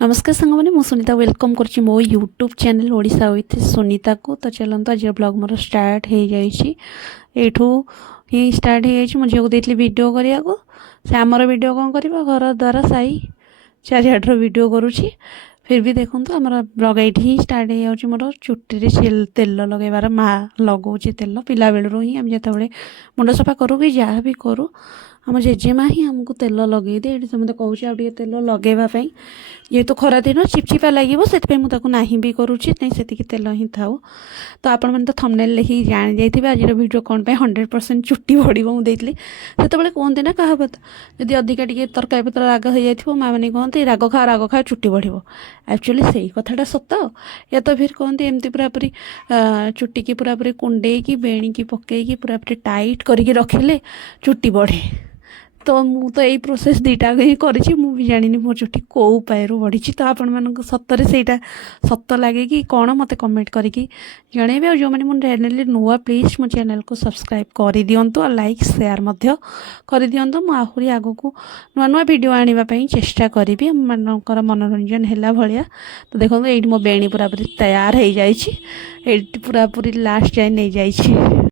नमस्कार सांगने मु सुनीता वेलकम कर मो YouTube channel Odisha with Sunita को। तो चलते आज ब्लॉग मोर स्टार्ट हो जाइठू ही स्टार्ट हो झील को देती वीडियो करने को से आमर वीडियो कौन कर घर द्वारा साई चारिआडर वीडियो करुँची। फिर भी देखो आमर ब्लॉग ये ही स्टार्ट हो जाऊँगी मोर चुट्टी तेल लगेबार माँ लगौची तेल पिला बेलू ही आम जो मुंड सफा करूँ कि जहाँ भी करूँ आम जेजेमा ही आमको तेल लगे दिए ये मत कहे आगे तेल लगेवाई जेहेतु खरा दिन चिपचिपा लगे से मुझे ना भी करुँची नहीं से तेल ही थाऊ। तो आपण मैंने तो थंबनेल देखिए जान जाइए आज वीडियो कौन पे 100% चुट्टी बढ़ो मुझे से कहते ना कहावत जदि अधिका टी तरकारी पत्र राग हो जाए माँ मैंने कहते राग खा चुट्टी बढ़ो। एक्चुअली से कथाटा सत या तो फिर कहते एमती पूरापूरी चुट्टी की पूरापूरी कुंडे की बेणी की पकईकी पूरापूरी टाइट करके रखिले चुट्टी बढ़े। तो मु तो यही प्रोसेस दुईटा ही करी भी जानी मो चुट्टी कौ उपाय बढ़ी। तो आपण मानक सतरे से सत लगे कि कौन मत कमेंट करके जनइबे। और जो मैंने मो चैनल नुआ प्लीज मो चैनल को सब्सक्राइब कर दिंतु और लाइक शेयर कर दिंतु। मु आहरी आग को नुआ नुआ वीडियो आने चेष्टा करी मानकर मनोरंजन है भाया। तो देखो ये मो बेणी पूरापूरी तैयार हो जाए पूरापूरी लास्ट जाए नहीं जाइए।